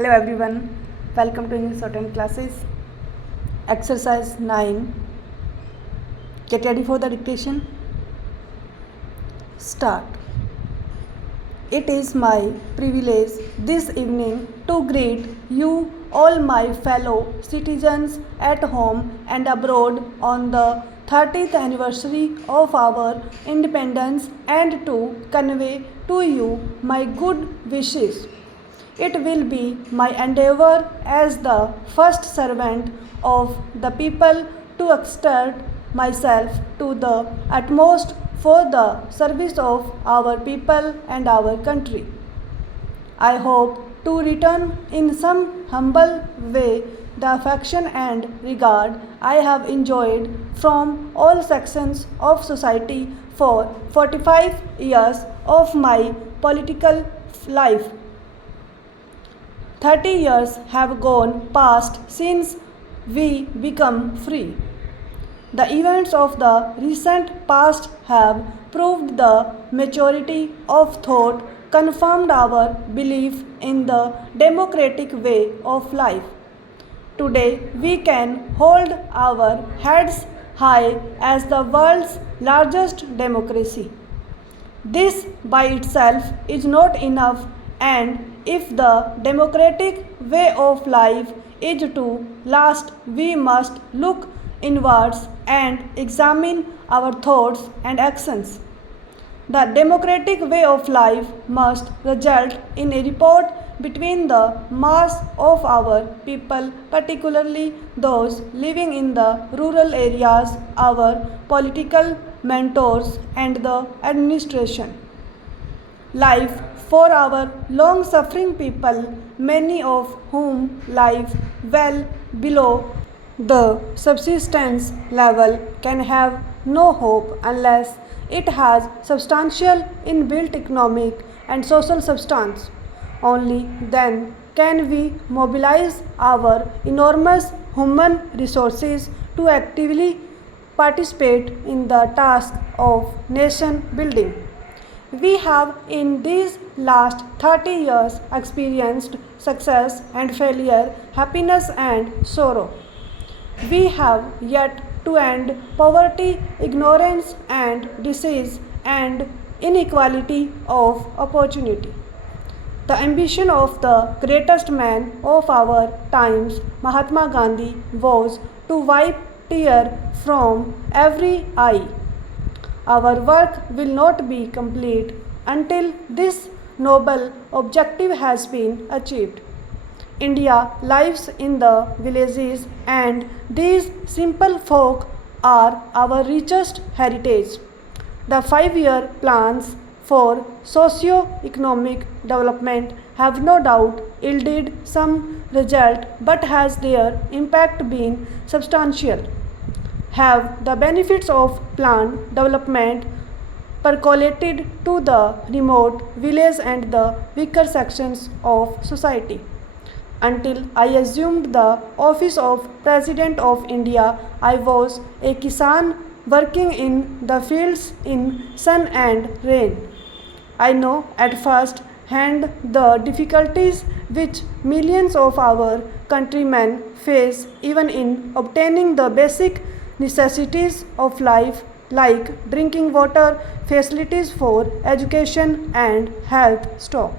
Hello everyone, welcome to English Shorthand classes. Exercise 9. Get ready for the dictation. Start. It is my privilege this evening to greet you all my fellow citizens at home and abroad on the 30th anniversary of our independence and to convey to you my good wishes. It will be my endeavor as the first servant of the people to exert myself to the utmost for the service of our people and our country. I hope to return in some humble way the affection and regard I have enjoyed from all sections of society for 45 years of my political life. 30 years have gone past since we become free. The events of the recent past have proved the maturity of thought, confirmed our belief in the democratic way of life. Today we can hold our heads high as the world's largest democracy. This by itself is not enough, and if the democratic way of life is to last, we must look inwards and examine our thoughts and actions. The democratic way of life must result in a rapport between the mass of our people, particularly those living in the rural areas, our political mentors, and the administration. Life for our long-suffering people, many of whom live well below the subsistence level, can have no hope unless it has substantial inbuilt economic and social substance. Only then can we mobilize our enormous human resources to actively participate in the task of nation building. We have in these last 30 years experienced success and failure, happiness and sorrow. We have yet to end poverty, ignorance and disease and inequality of opportunity. The ambition of the greatest man of our times, Mahatma Gandhi, was to wipe tears from every eye. Our work will not be complete until this noble objective has been achieved. India lives in the villages, and these simple folk are our richest heritage. The 5-year plans for socio-economic development have no doubt yielded some result, but has their impact been substantial? Have the benefits of planned development percolated to the remote village and the weaker sections of society? Until I assumed the office of President of India, I was a Kisan working in the fields in sun and rain. I know at first hand the difficulties which millions of our countrymen face even in obtaining the basic necessities of life like drinking water, facilities for education and health. Stop.